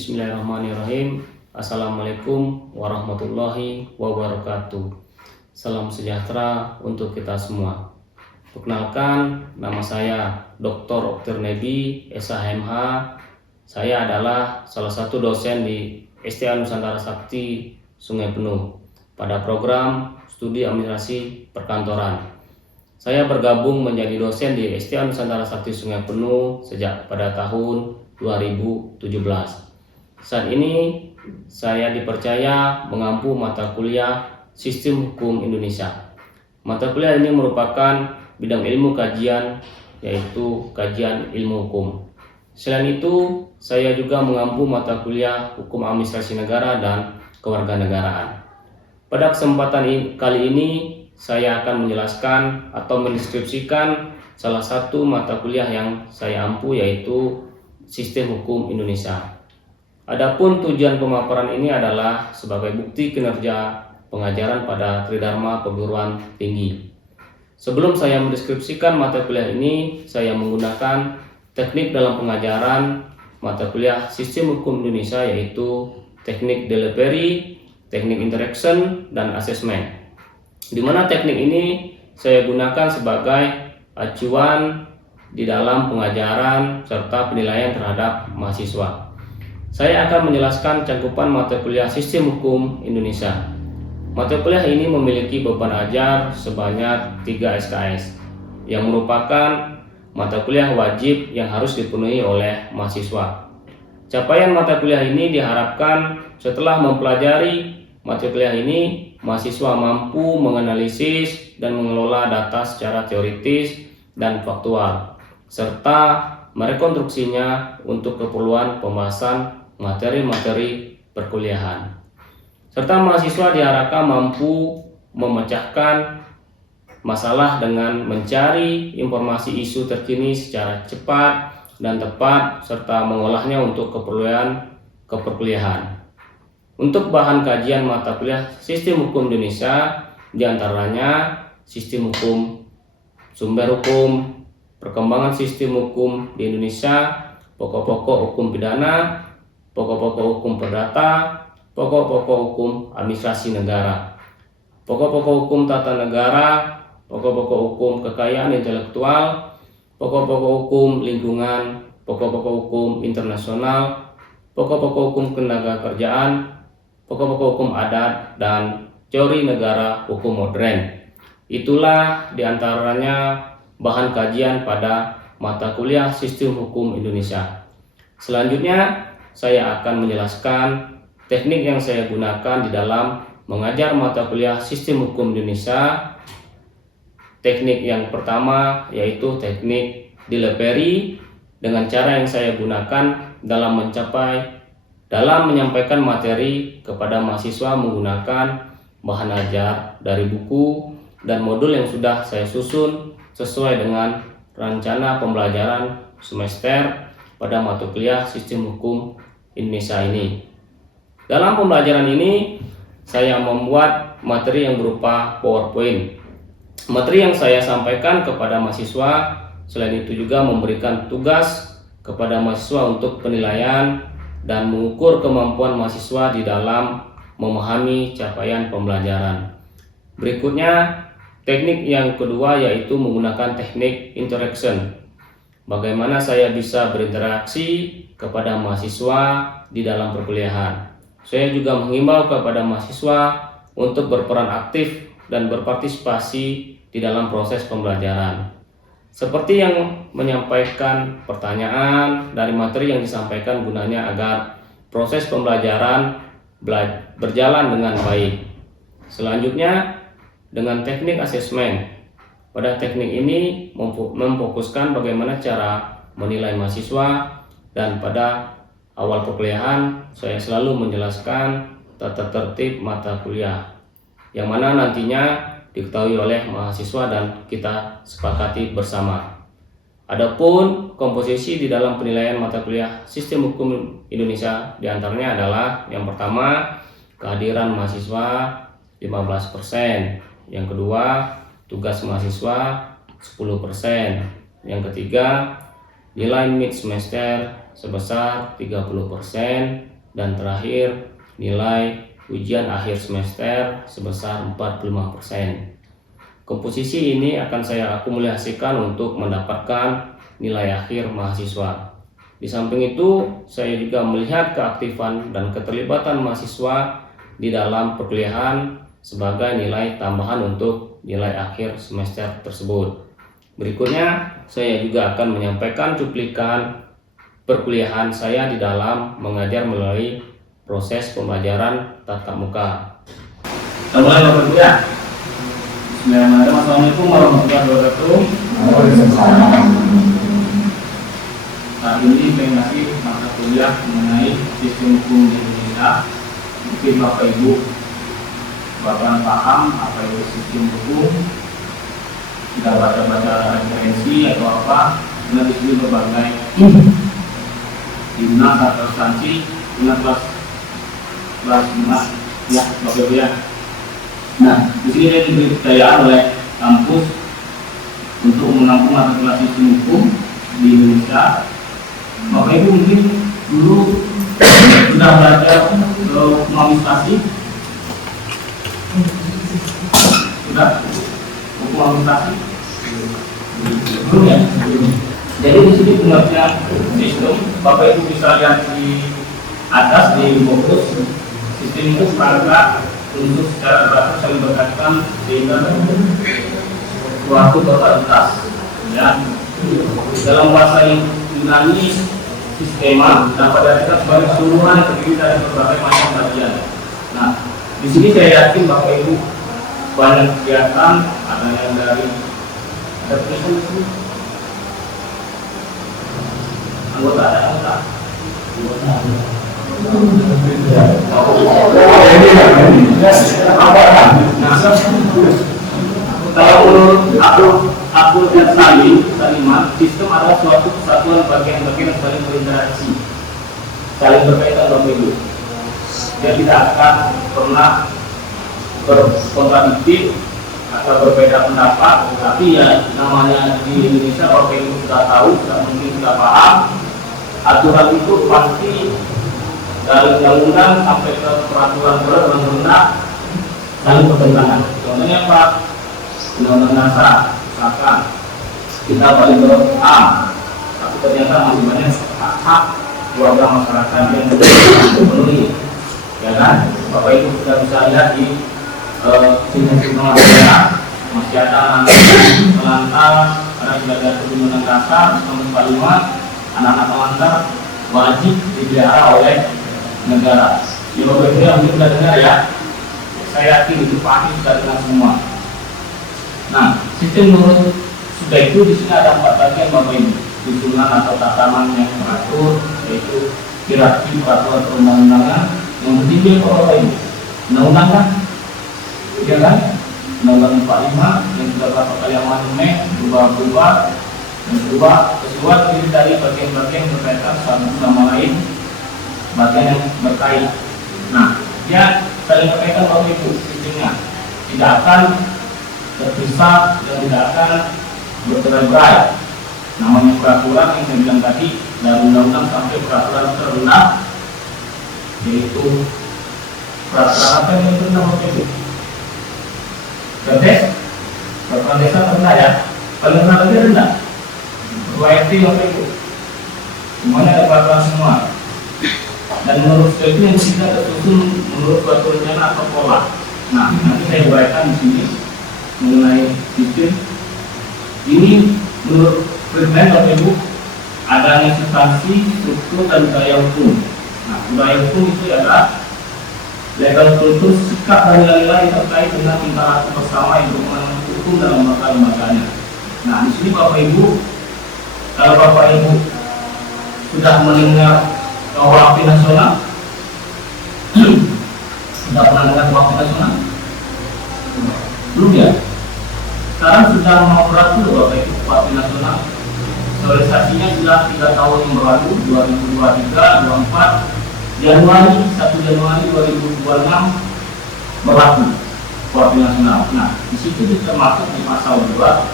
Bismillahirrahmanirrahim. Assalamualaikum warahmatullahi wabarakatuh. Salam sejahtera untuk kita semua. Perkenalkan, nama saya Dr. Oktir Nebi, SHMH. Saya adalah salah satu dosen di STA Nusantara Sakti Sungai Penuh pada program studi administrasi perkantoran. Saya bergabung menjadi dosen di STA Nusantara Sakti Sungai Penuh sejak pada tahun 2017. Saat ini saya dipercaya mengampu mata kuliah Sistem Hukum Indonesia. Mata kuliah ini merupakan bidang ilmu kajian, yaitu kajian ilmu hukum. Selain itu, saya juga mengampu mata kuliah Hukum Administrasi Negara dan Kewarganegaraan. Pada kesempatan kali ini, saya akan menjelaskan atau mendeskripsikan salah satu mata kuliah yang saya ampu, yaitu Sistem Hukum Indonesia. Adapun tujuan pemaparan ini adalah sebagai bukti kinerja pengajaran pada Tridharma Perguruan Tinggi. Sebelum saya mendeskripsikan mata kuliah ini, saya menggunakan teknik dalam pengajaran mata kuliah Sistem Hukum Indonesia, yaitu teknik delivery, teknik interaction, dan asesmen. Di mana teknik ini saya gunakan sebagai acuan di dalam pengajaran serta penilaian terhadap mahasiswa. Saya akan menjelaskan cakupan mata kuliah Sistem Hukum Indonesia. Mata kuliah ini memiliki beban ajar sebanyak 3 SKS, yang merupakan mata kuliah wajib yang harus dipenuhi oleh mahasiswa. Capaian mata kuliah ini diharapkan setelah mempelajari mata kuliah ini, mahasiswa mampu menganalisis dan mengelola data secara teoritis dan faktual, serta merekonstruksinya untuk keperluan pembahasan materi-materi perkuliahan. Serta mahasiswa diharapkan mampu memecahkan masalah dengan mencari informasi isu terkini secara cepat dan tepat, serta mengolahnya untuk keperluan keperkuliahan. Untuk bahan kajian mata kuliah Sistem Hukum Indonesia diantaranya sistem hukum, sumber hukum, perkembangan sistem hukum di Indonesia, pokok-pokok hukum pidana, pokok-pokok hukum perdata, pokok-pokok hukum administrasi negara, pokok-pokok hukum tata negara, pokok-pokok hukum kekayaan intelektual, pokok-pokok hukum lingkungan, pokok-pokok hukum internasional, pokok-pokok hukum ketenaga kerjaan, pokok-pokok hukum adat, dan teori negara hukum modern. Itulah diantaranya bahan kajian pada mata kuliah Sistem Hukum Indonesia. Selanjutnya, saya akan menjelaskan teknik yang saya gunakan di dalam mengajar mata kuliah Sistem Hukum Indonesia. Teknik yang pertama yaitu teknik delivery, dengan cara yang saya gunakan dalam menyampaikan materi kepada mahasiswa menggunakan bahan ajar dari buku dan modul yang sudah saya susun sesuai dengan rencana pembelajaran semester pada mata kuliah Sistem Hukum Indonesia ini. Dalam pembelajaran ini, saya membuat materi yang berupa PowerPoint. Materi yang saya sampaikan kepada mahasiswa, selain itu juga memberikan tugas kepada mahasiswa untuk penilaian dan mengukur kemampuan mahasiswa di dalam memahami capaian pembelajaran. Berikutnya, teknik yang kedua yaitu menggunakan teknik interaction. Bagaimana saya bisa berinteraksi kepada mahasiswa di dalam perkuliahan. Saya juga menghimbau kepada mahasiswa untuk berperan aktif dan berpartisipasi di dalam proses pembelajaran. Seperti yang menyampaikan pertanyaan dari materi yang disampaikan gunanya agar proses pembelajaran berjalan dengan baik. Selanjutnya, dengan teknik asesmen. Pada teknik ini memfokuskan bagaimana cara menilai mahasiswa, dan pada awal perkuliahan saya selalu menjelaskan tata tertib mata kuliah yang mana nantinya diketahui oleh mahasiswa dan kita sepakati bersama. Adapun komposisi di dalam penilaian mata kuliah Sistem Hukum Indonesia diantaranya adalah yang pertama, kehadiran mahasiswa 15%, yang kedua, tugas mahasiswa 10%, yang ketiga, nilai mid semester sebesar 30%, dan terakhir nilai ujian akhir semester sebesar 45%. Komposisi ini akan saya akumulasikan untuk mendapatkan nilai akhir mahasiswa. Di samping itu, saya juga melihat keaktifan dan keterlibatan mahasiswa di dalam perkuliahan sebagai nilai tambahan untuk nilai akhir semester tersebut. Berikutnya, saya juga akan menyampaikan cuplikan perkuliahan saya di dalam mengajar melalui proses pembelajaran tatap muka. Kita mulai Bapak Ibu ya. Bismillahirrahmanirrahim. Assalamualaikum warahmatullahi wabarakatuh. Saat ini saya ngasih mata kuliah mengenai sistem hukum di Indonesia. Mungkin Bapak Ibu bakalan paham apa itu sistem hukum. Kita baca-baca referensi atau apa. Karena di sini berbagai dinas atau instansi, kelas ya Bapak Ibu ya. Nah, di sini saya diberi kepercayaan oleh kampus untuk menampung mata kelas sistem hukum di Indonesia. Bapak Ibu mungkin dulu sudah belajar hukum administrasi, sudah hukum administrasi belum ya? Jadi di sini pengertian sistem, Bapak Ibu bisa lihat di atas di fokus. Sistem itu perangkat untuk secara teratur saling berkaitan sehingga suatu totalitas. Ya. Dalam bahasa Yunani, sistema dapat diartikan sebagai keseluruhan yang terdiri dari berbagai macam bagian. Nah, di sini saya yakin Bapak Ibu banyak kegiatan, ada yang dari anggota. Kalau menurut aku dan Saliman, sistem adalah suatu kesatuan bagian-bagian yang saling berinteraksi, saling berkaitan Bapak Ibu. Dia tidak akan pernah berkontradiktif atau berbeda pendapat, tapi ya namanya di Indonesia Bapak Ibu sudah tahu, sudah mungkin sudah paham, aturan itu pasti dari undang-undang sampai ke peraturan perundang-undang saling bertentangan. Contohnya apa? Undang-undang dasar, misalkan kita paling A, tapi ternyata masih banyak hak warga masyarakat yang terpenuhi, ya kan? Bapak Ibu sudah bisa lihat di sini masih ada anak-anak ada belajar undang-undang dasar nomor 45, anak-anak telantar wajib dipelihara oleh negara. Ya Bapak Ibu yang sudah dengar ya, saya yakin itu pasti sudah dengar semua. Nah, sistem menurut sudah itu di sini ada 4 bagian Bapak Ibu, susunan atau tatanan yang teratur, yaitu hierarki peraturan perundang-undangan. Yang ketiga Bapak Ibu, undang-undang kan, ya kan? Undang-undang 45 yang sudah berapa kali amandemen berubah-ubah. Yang kedua terdiri dari bagian-bagian berkaitan satu sama lain, bagian yang berkait. Nah, dia saling berkaitan Bapak Ibu sistemnya, tidak akan terpisah dan tidak akan bercerai-berai. Namanya peraturan yang saya bilang tadi, dari undang-undang sampai peraturan terendah, yaitu peraturan apa yang terendah Bapak Ibu? Peraturan desa terendah ya, paling rendah lagi rendah. WRT Bapak Ibu, semuanya ada peraturan semua. Dan menurut saya itu yang kita tersusun menurut suatu rencana atau pola. Nah, nanti saya uraikan di sini mengenai sistem ini menurut Presiden Bapak Ibu adanya substansi, struktur dan budaya hukum. Nah, budaya hukum itu adalah legal kultur, sikap dan nilai-nilai terkait dengan tingkah laku bersama yang berhubungan hukum dalam lembaga-lembaganya. Nah, di sini Bapak Ibu, kalau Bapak Ibu sudah mendengar KUHP nasional, sudah pernah dengar KUHP nasional? Belum ya? Sekarang sudah mau beratur Bapak Ibu KUHP nasional. Sosialisasinya sudah 3 tahun yang berlalu, 2023, 2024, Januari 1 Januari 2026 berlaku KUHP nasional. Nah, di situ termasuk di pasal 2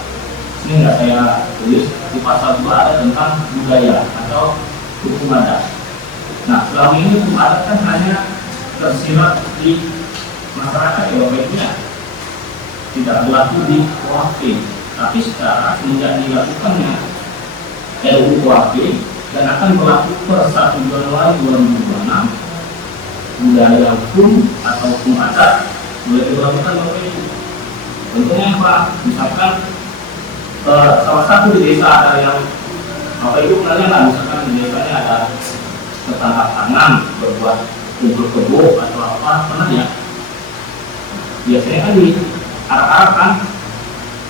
Ini nggak saya tulis di pasal 2 ada tentang budaya atau hukum adat. Nah, selama ini hukum adat kan hanya tersirat di masyarakat Eropa, tidak berlaku di KUHP. Tapi sekarang semenjak dilakukannya RUU KUHP dan akan berlaku per 1 Januari 2026, budaya hukum atau hukum adat boleh dilakukan Bapak Ibu. Contohnya apa? Misalkan salah satu di desa ada yang Bapak Ibu kenalnya lah, misalkan di desanya ada ketangkap tangan berbuat kumpul kebo atau apa, pernah ya? Biasanya kan di arak-arak kan,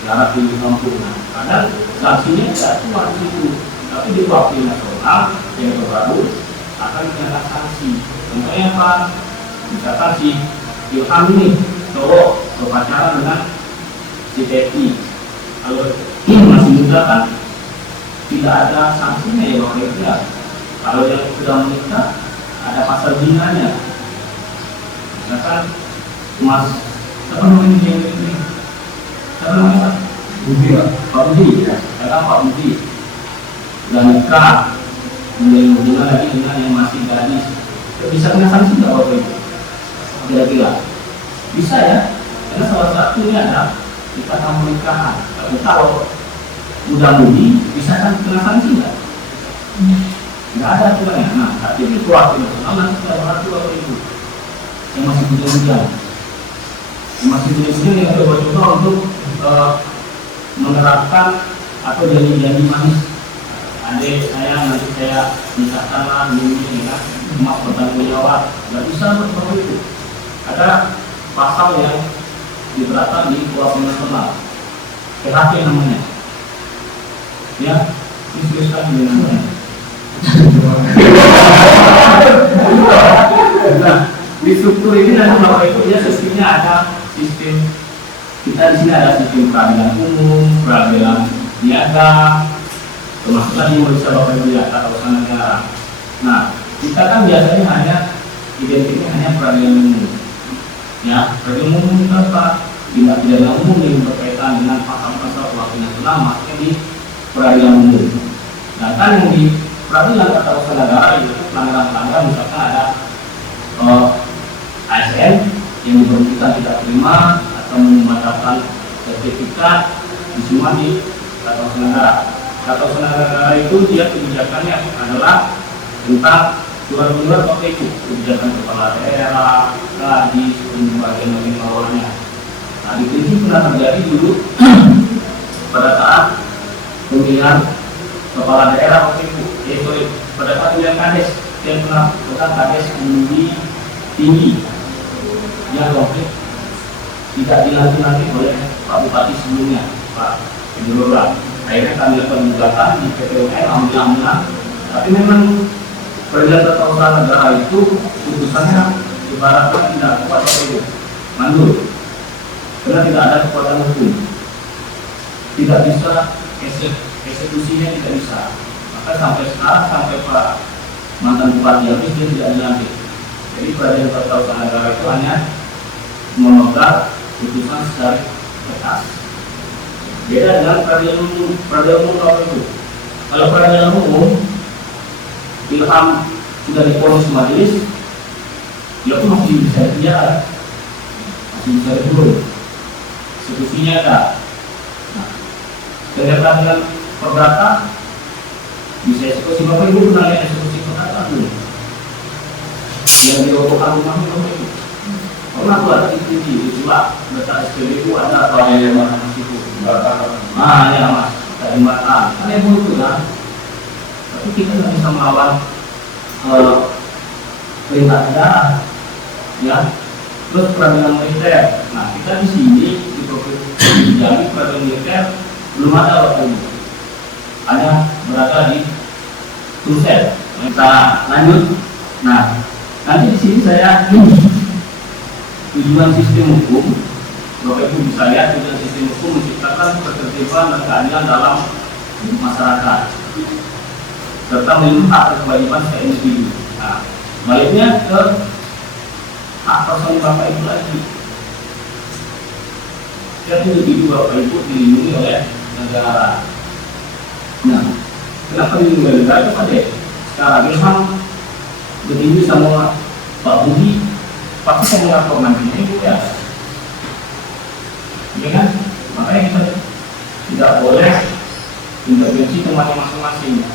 jarak di kampung. Kadang sanksinya tidak cuma di situ, tapi di KUHP nasional yang terbaru akan dikenakan sanksi. Contohnya apa? Misalkan si Ilham ini cowok berpacaran dengan si Teti, kalau masih muda kan tidak ada sanksinya ya Bapak Ibu ya. Kalau yang sudah menikah ada pasal zinanya. Misalkan Mas apa namanya ini? Apa namanya? Budi, Pak Budi ya. Kata Pak Budi sudah nikah, mulai hubungan lagi dengan yang masih gadis, bisa kena sanksi nggak Bapak Ibu? Kira-kira bisa ya, karena salah satunya ada ikatan pernikahan. Tapi kalau muda-mudi bisa kan kena sanksi nggak? Nggak ada aturannya. Nah, tapi di KUHP nasional nanti tidak berlaku Bapak Ibu yang masih muda-muda, yang masih muda-muda yang coba-coba untuk menerapkan atau janji-janji manis. Adik saya nanti saya misalkanlah ini ya, emas bertanggung jawab. Nggak bisa Bapak Ibu. Ada pasal yang diberatan di KUHP nasional, PHP namanya. Ya, ini serius sekali namanya. Nah, di struktur ini nanti Bapak Ibu ya sistemnya ada sistem, kita di sini ada sistem peradilan umum, peradilan niaga, termasuk tadi yang bisa Bapak Ibu lihat tata usaha negara. Nah, kita kan biasanya hanya identiknya hanya peradilan umum. Ya, peradilan umum itu apa? Tindak pidana umum yang berkaitan dengan pasal-pasal KUHP nasional masuknya di peradilan umum. Nah, kan yang di peradilan tata usaha negara itu pelanggaran-pelanggaran misalkan ada ASN yang diberhentikan tidak terima atau membatalkan sertifikat semua di tata usaha negara. Tata usaha negara itu dia kebijakannya adalah tentang luar-luar Bapak Ibu, kebijakan kepala daerah, gadis, dan bagian-bagian bawahnya. Nah, di sini pernah terjadi dulu pada saat pemilihan kepala daerah Bapak Ibu, yaitu pada saat pemilihan kades, yang pernah tentang kades menjadi tinggi yang konflik tidak dilantik oleh Pak Bupati sebelumnya, Pak Gubernur. Akhirnya kami lakukan gugatan di PT UN, alhamdulillah. Tapi memang peradilan tata usaha negara itu putusannya ibaratnya tidak kuat Bapak Ibu, mandur, karena tidak ada kekuatan hukum, tidak bisa eksekusinya tidak bisa. Maka sampai sekarang sampai Pak mantan bupati habis dia tidak dilantik. Jadi peradilan tata usaha negara itu hanya memegang putusan secara kertas. Beda dengan peradilan umum. Peradilan umum Bapak Ibu, kalau peradilan umum Ilham sudah diponis majelis, dia pun masih bisa dipenjara, masih bisa dikurung, eksekusinya ada. Nah, ternyata dengan perdata bisa eksekusi. Bapak Ibu pernah lihat eksekusi perdata dulu yang dirobohkan rumahnya Bapak Ibu? Pernah tuh ada di Sulak, letak SPBU ada atau yang mana di situ? Ah ya Mas, dari Batam, kan yang itu kan. Tapi kita nggak bisa melawan perintah negara, ya. Terus peradilan militer. Nah, kita di sini di provinsi Jambi peradilan militer belum ada Bapak Ibu, hanya berada di Sulsel. Kita lanjut. Nah, nanti di sini saya tujuan sistem hukum. Bapak Ibu bisa lihat tujuan sistem hukum menciptakan ketertiban dan keadilan dalam masyarakat, serta melindungi hak dan kewajiban setiap individu. Nah, baliknya ke hak personal Bapak Ibu lagi. Setiap individu Bapak Ibu dilindungi oleh negara. Nah, kenapa dilindungi negara itu Pak? Sekarang ini kan begini sama Pak Budi, pasti saya mengatur nantinya itu ya. Ya kan? Makanya kita tidak boleh intervensi temannya masing-masing.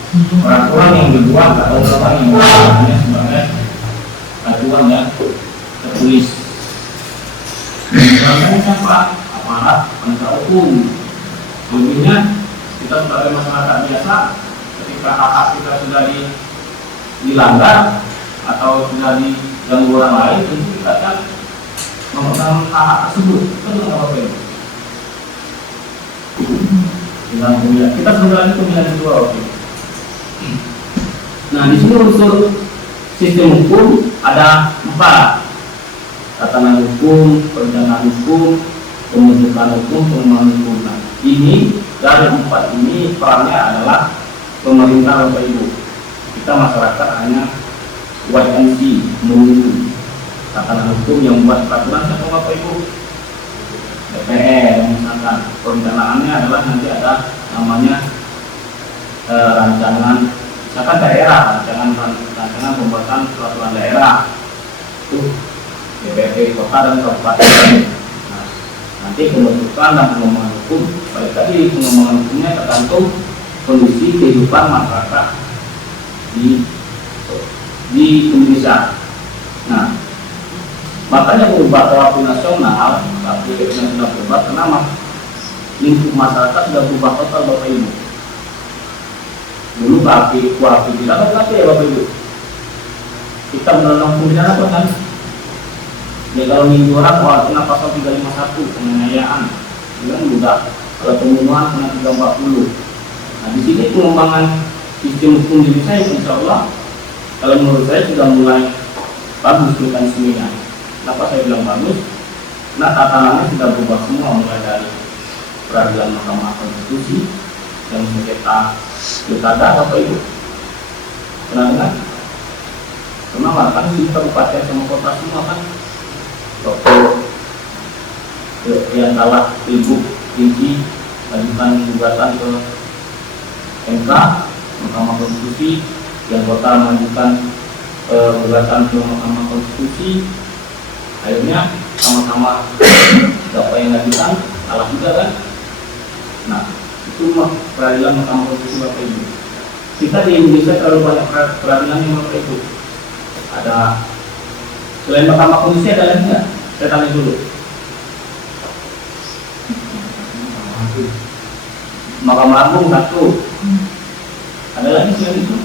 Peraturan yang dibuat atau undang yang dibuatnya sebagai aturan yang tertulis. Misalnya siapa? Aparat penegak hukum. Lebihnya kita sebagai masyarakat biasa, ketika hak-hak kita sudah dilanggar atau sudah diganggu orang lain, tentu kita akan memegang hak tersebut. Betul nggak Bapak Ibu? Dengan pemilihan kita sebenarnya pemilihan kedua, oke. Nah, di sini unsur sistem hukum ada 4: tatanan hukum, perencanaan hukum, pembentukan hukum, pengembangan hukum. Nah, ini dari 4 ini perannya adalah pemerintah Bapak Ibu. Kita masyarakat hanya wait and see, menunggu. Tatanan hukum yang membuat peraturan siapa Bapak Ibu? DPR. Misalkan perencanaannya adalah nanti ada namanya rancangan, misalkan daerah, rancangan pembuatan peraturan daerah itu DPRD kota dan kabupaten. Nah, nanti pembentukan dan pengembangan hukum, balik tadi pengembangan hukumnya tergantung kondisi kehidupan masyarakat di Indonesia. Nah, makanya berubah KUHP nasional, tapi kita sudah berubah karena lingkup masyarakat sudah berubah total Bapak Ibu. Dulu KUHP tidak ada ya Bapak Ibu. Kita menolong pembinaan apa kan? Ya kalau minggu orang kena pasal 351 penganiayaan, kan juga kalau pembunuhan kena 340. Nah di sini pengembangan sistem hukum di Indonesia insya Allah kalau menurut saya sudah mulai bagus mekanismenya. Kenapa saya bilang bagus? Nah tatanannya sudah berubah semua, mulai dari peradilan Mahkamah Konstitusi yang sengketa pilkada Bapak Ibu. Pernah dengar? Pernah kan di kabupaten sama kota semua kan? Waktu yang kalah pilgub tinggi ajukan gugatan ke MK Mahkamah Konstitusi, yang kota mengajukan gugatan ke Mahkamah Konstitusi, akhirnya sama-sama siapa yang ngajukan kalah juga kan. Nah itu peradilan Mahkamah Konstitusi Bapak Ibu. Kita di Indonesia terlalu banyak peradilan yang Bapak Ibu. Ada selain Mahkamah Konstitusi ada lagi nggak? Saya tanya dulu. Mahkamah Agung satu. Ada lagi selain itu?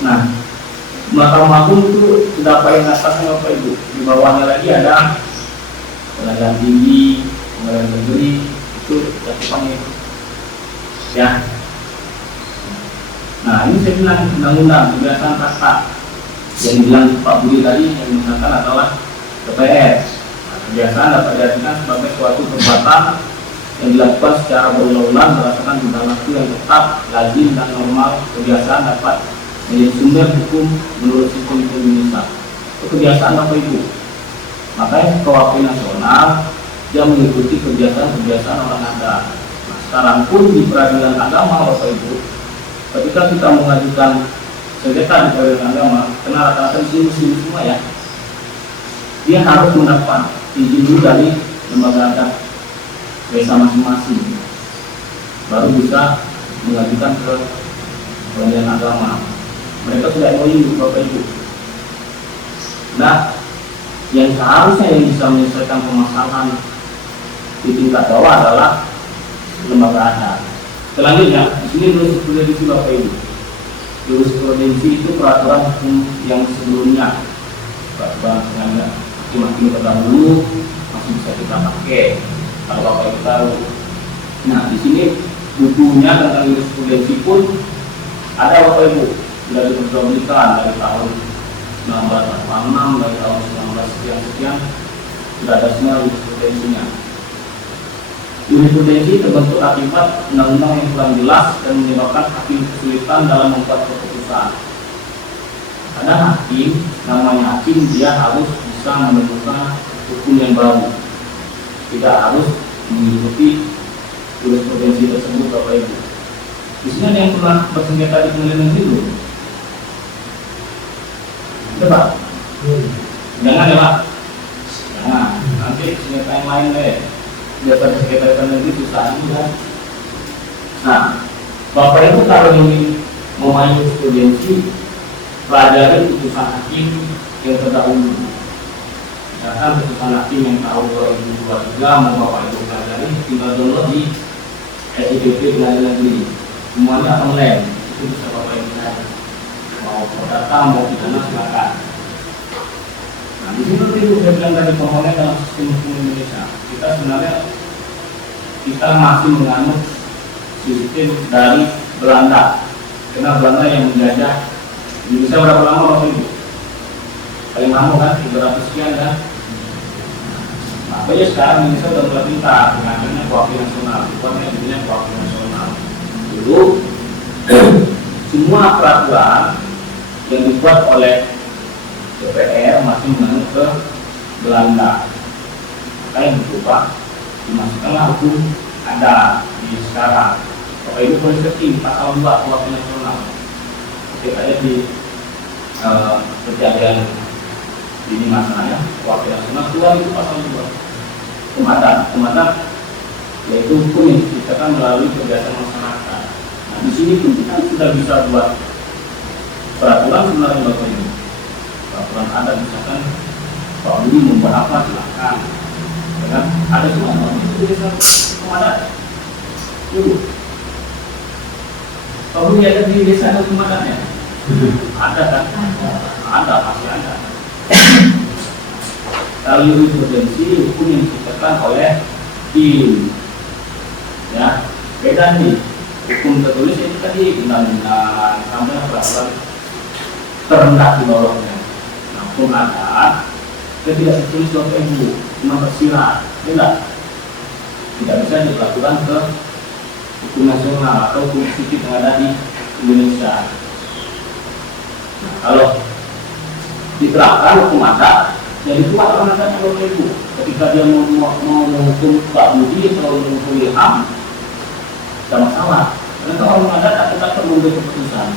Nah, Mahkamah Agung itu sudah paling atasnya Bapak Ibu. Di bawahnya lagi ada Pengadilan Tinggi, Pengadilan Negeri, itu cakupannya. Ya. Nah, ini saya bilang undang-undang kebiasaan kasta yang dibilang Pak Budi tadi yang misalkan adalah DPR. Nah, kebiasaan dapat diartikan sebagai suatu perbuatan yang dilakukan secara berulang-ulang berdasarkan jumlah waktu yang tetap, lazim dan normal. Kebiasaan dapat menjadi sumber hukum menurut sistem hukum Indonesia. Itu kebiasaan Bapak Ibu. Makanya KUHP nasional dia mengikuti kebiasaan orang ada. Nah, sekarang pun di peradilan agama Bapak Ibu, ketika kita mengajukan sengketa di peradilan agama, kena rata-rata di sini semua ya, dia harus mendapat izin dulu dari lembaga adat desa masing-masing, baru bisa mengajukan ke peradilan agama. Mereka sudah MOU Bapak Ibu. Nah, yang seharusnya yang bisa menyelesaikan permasalahan di tingkat bawah adalah lembaga adat. Selanjutnya, di sini jurisprudensi Bapak Ibu. Jurisprudensi itu peraturan hukum yang sebelumnya, peraturan pengadilan hakim terdahulu masih bisa kita pakai kalau Bapak Ibu tahu. Nah, di sini bukunya tentang jurisprudensi pun ada Bapak Ibu, sudah diperjualbelikan dari tahun 1946, dari tahun 19 sekian sudah ada semua jurisprudensinya. Jurisprudensi terbentuk akibat undang-undang yang kurang jelas dan menyebabkan hakim kesulitan dalam membuat keputusan. Ada hakim, namanya hakim, dia harus bisa bisa menemukan hukum yang baru, tidak harus mengikuti jurisprudensi tersebut Bapak Ibu. Di sini ada yang pernah bersengketa di pengadilan negeri belum? Coba. Jangan ya Pak. Jangan. Nanti sengketa yang lain deh. Biar pada sengketa di pengadilan negeri susah juga. Nah, Bapak Ibu kalau ingin memahami jurisprudensi, pelajari putusan hakim yang terdahulu. Misalkan putusan hakim yang tahun 2023 mau Bapak Ibu pelajari, tinggal download di SIPP Pengadilan Negeri. Semuanya online, itu bisa Bapak Ibu pelajari. Mau perdata, mau pidana silakan. Nah, di sini itu saya bilang tadi komponen dalam sistem hukum Indonesia. Kita sebenarnya masih menganut sistem dari Belanda. Karena Belanda yang menjajah Indonesia berapa lama Bapak Ibu? Paling lama kan 300 sekian kan? Makanya sekarang Indonesia sudah mulai pintar dengan adanya kuhp nasional, bukannya adanya kuhp nasional. Dulu semua peraturan yang dibuat oleh DPR masih menganut ke Belanda. Maka yang berubah dimasukkanlah hukum ada di sekarang. Bapak Ibu boleh searching pasal 2 kuhp nasional. Kita aja di kejadian ini masalahnya kuhp nasional keluar itu pasal 2 kematan yaitu hukum yang diciptakan melalui kegiatan masyarakat. Nah di sini pun kita sudah bisa buat peraturan sebenarnya Bapak Ibu. Peraturan ada misalkan Pak Budi membuat apa silakan. Dengan ada semua itu bisa kemana? Dulu. Pak Budi ada di desa ada kemananya? Ada kan? Ada pasti ada. Kalau jurisprudensi hukum yang diciptakan oleh tim, ya beda nih. Hukum tertulis itu tadi undang-undang sampai peraturan terendah di bawahnya. Nah, hukum adat dia tidak tertulis oleh Ibu, cuma tersirat, tidak bisa dilakukan ke hukum nasional atau hukum positif yang ada di Indonesia. Nah, kalau diterapkan hukum adat, jadi kuat orang adat kalau Ibu. Ketika dia mau menghukum Pak Budi atau menghukum Ilham, tidak masalah. Karena orang adat akan membuat keputusan.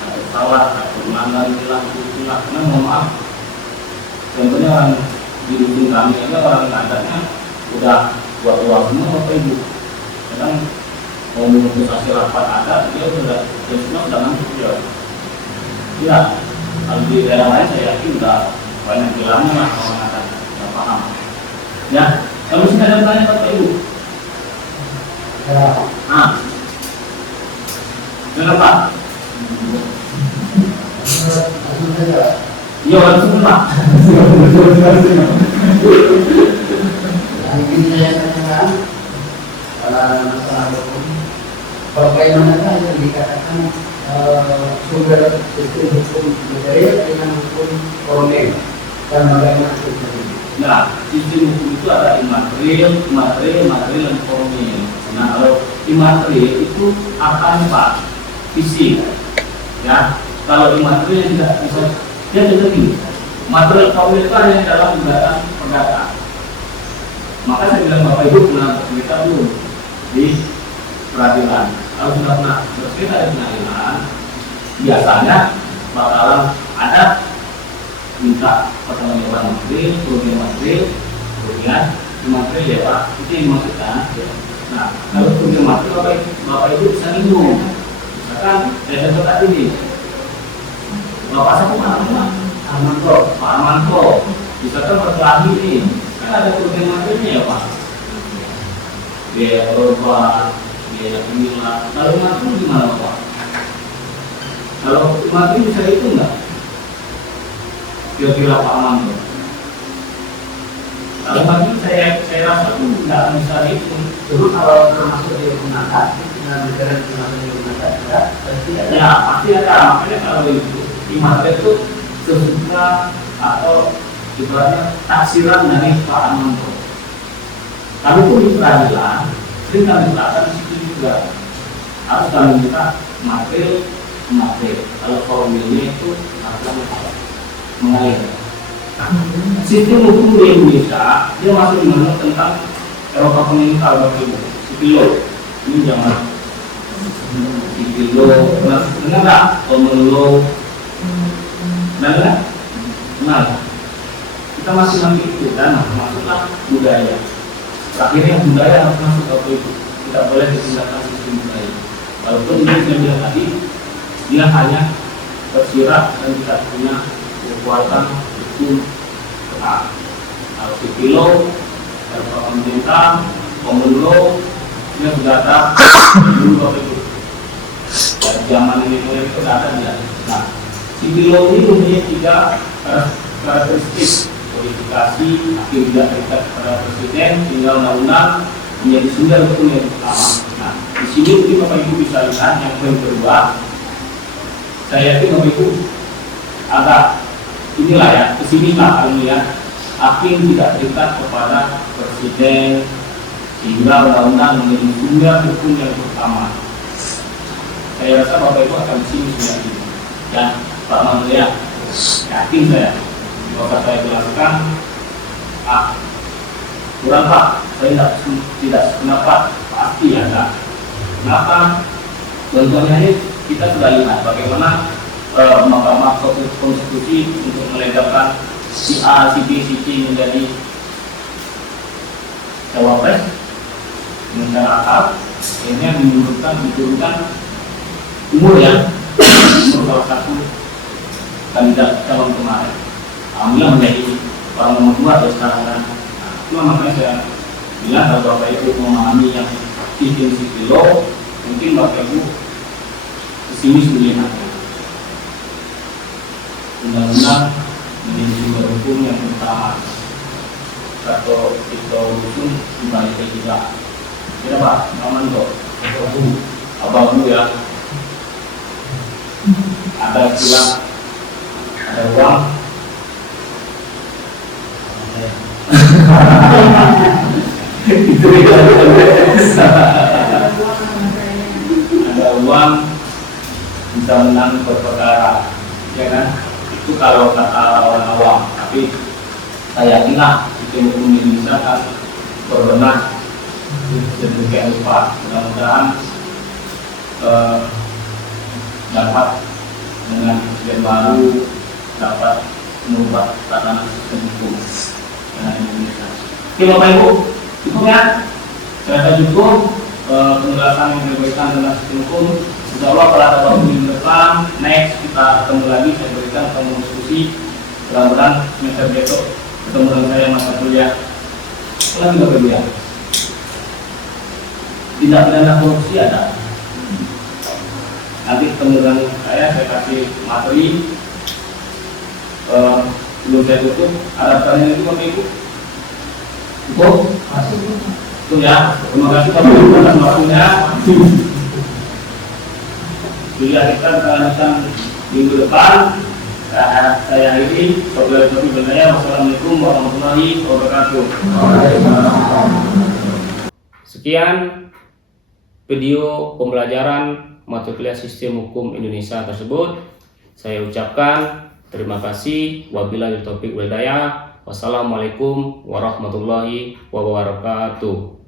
Ada salah, ada melanggar hilang, karena mohon maaf. Contohnya orang di dusun kami aja orang adatnya udah buat uang semua Bapak Ibu. Kadang mau memutus hasil rapat adat dia sudah ngantuk dia. Ya, kalau di daerah lain saya yakin udah banyak bilangnya lah orang adat nggak paham. Ya, kalau sih ada bertanya Bapak Ibu. Kenapa? Iya, langsung Pak. Mungkin saya tanyakan masalah hukum. Bagaimana yang dikatakan sumber sistem hukum material dengan hukum formil dan bagaimana hukum? Nah, sistem hukum itu ada imaterial, material, dan formil. Nah, kalau imaterial itu akan Pak fisik, ya. Kalau imaterial tidak bisa, dia jadi material formil itu hanya dalam gugatan perdata. Maka saya bilang Bapak Ibu pernah bercerita dulu di peradilan. Kalau sudah pernah bercerita di pengadilan, biasanya bakalan ada minta pertanggungjawaban material, kerugian material, kerugian material ya Pak, itu yang dimaksudkan. Nah, kalau kerugian material Bapak Ibu bisa bingung. Misalkan saya sebut tadi nih, Bapak saya kemana? Pak Armanto, misalkan berkelahi nih, kan ada kerugian materialnya ya Pak. Biaya korban, biaya pemilah, kalau material gimana Pak? Kalau material bisa itu enggak? Kira-kira Pak Armanto. Kalau bagi saya rasa itu nggak bisa itu. Dulu kalau termasuk di gunakan, dengan negara termasuk di gunakan, Ya pasti ada. Makanya kalau itu imaterial itu sesuka atau ibaratnya taksiran dari Pak Armanto. Kami pun di peradilan sering kami terapkan di situ juga. Harus kami minta material. Kalau formilnya itu akan mengalir. Sistem hukum di Indonesia dia masih menganut tentang Eropa kontinental Bapak Ibu. Sipilo ini zaman Sipilo, dengar nggak? Common law, nggak? Kenal? Kita masih itu dan masuklah budaya. Akhirnya budaya harus masuk Bapak Ibu. Tidak boleh ditinggalkan sistem budaya. Walaupun ini saya bilang tadi, dia hanya tersirat dan tidak punya kekuatan hukum tetap. Kalau Sipilo, Eropa kontinental, common law, ini sudah ada dulu Bapak Ibu. Dari zaman ini mulai sudah ada dia. Nah, Sipilo ini mempunyai 3 karakteristik: kodifikasi, hakim tidak terikat pada presiden, tinggal undang-undang, menjadi sumber hukum yang pertama. Nah, di sini mungkin Bapak Ibu bisa lihat yang poin kedua. Saya yakin Bapak Ibu agak inilah ya, kesini lah kali ya. Hakim tidak terikat kepada presiden, sehingga undang-undang menjadi sumber hukum yang pertama. Saya rasa Bapak Ibu akan sini sudah ini. Dan Pak Mantu ya, yakin saya. Bapak saya jelaskan, kurang Pak, saya tidak kenapa pasti ya enggak. Kenapa? Contohnya ini kita sudah lihat bagaimana Mahkamah Konstitusi untuk melegalkan si A, si B, si C menjadi cawapres dengan cara akal, akhirnya diturunkan umur ya, umur salah satu kandidat calon kemarin. Alhamdulillah menjadi orang nomor 2 ya sekarang kan. Nah, itu makanya saya bilang kalau Bapak Ibu memahami yang sistem Sipilo, mungkin Bapak Ibu kesini sudah undang-undang menjadi sumber hukum yang pertama. Atau itu hukum dibalik juga. Kira Pak, aman kok. Ababu ya. Ada istilah, ada uang. Itu ada uang bisa menang perkara, ya kan? Itu kalau kata orang awam. Tapi saya yakinlah sistem hukum di Indonesia kan berbenah sedemikian rupa. Mudah-mudahan dapat dengan presiden baru dapat mengubah tatanan sistem hukum Indonesia. Oke Bapak Ibu, cukup ya. Saya rasa cukup penjelasan yang diberikan tentang sistem hukum. Insya Allah pada tahun minggu depan, next kita ketemu lagi. Saya berikan ketemu diskusi. Mudah-mudahan semester besok ketemu dengan saya masa kuliah. Lagi Bapak Ibu ya. Tindak pidana korupsi ada. Nanti ketemu dengan saya kasih materi. Belum saya tutup, ada pertanyaan itu Bapak Ibu? Cukup? Itu ya, terima kasih Bapak Ibu atas waktunya. Bila kita akan minggu depan, saya akhiri. Wassalamualaikum warahmatullahi wabarakatuh. Sekian video pembelajaran mata kuliah Sistem Hukum Indonesia tersebut. Saya ucapkan terima kasih. Wabillahi taufiq wal hidayah. Wassalamualaikum warahmatullahi wabarakatuh.